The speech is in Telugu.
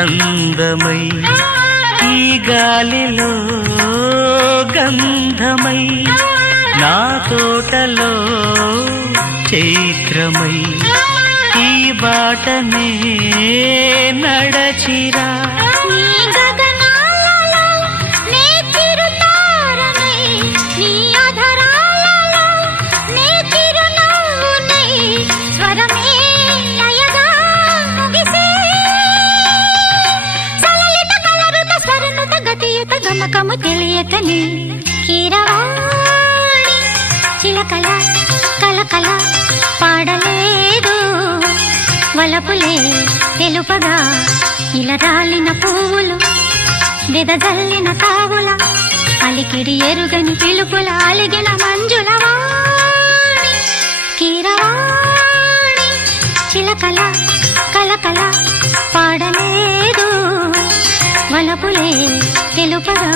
అందమై ఈ గాలిలో గంధమై నా తోటలో చైత్రమై ఈ బాటనే నడచిరా గమకము తెలియకని కీరవాణి చిలకల కలకల పాడలేదు వలపులే తెలుపగా ఇలా రాలిన పువ్వులు వెదజల్లిన తావుల అలికిడి ఎరుగని పిలుపుల అలిగిన మంజుల వాణి కీరవాణి చిలకల కలకల పాడలేదు వలపులే తెలుపగా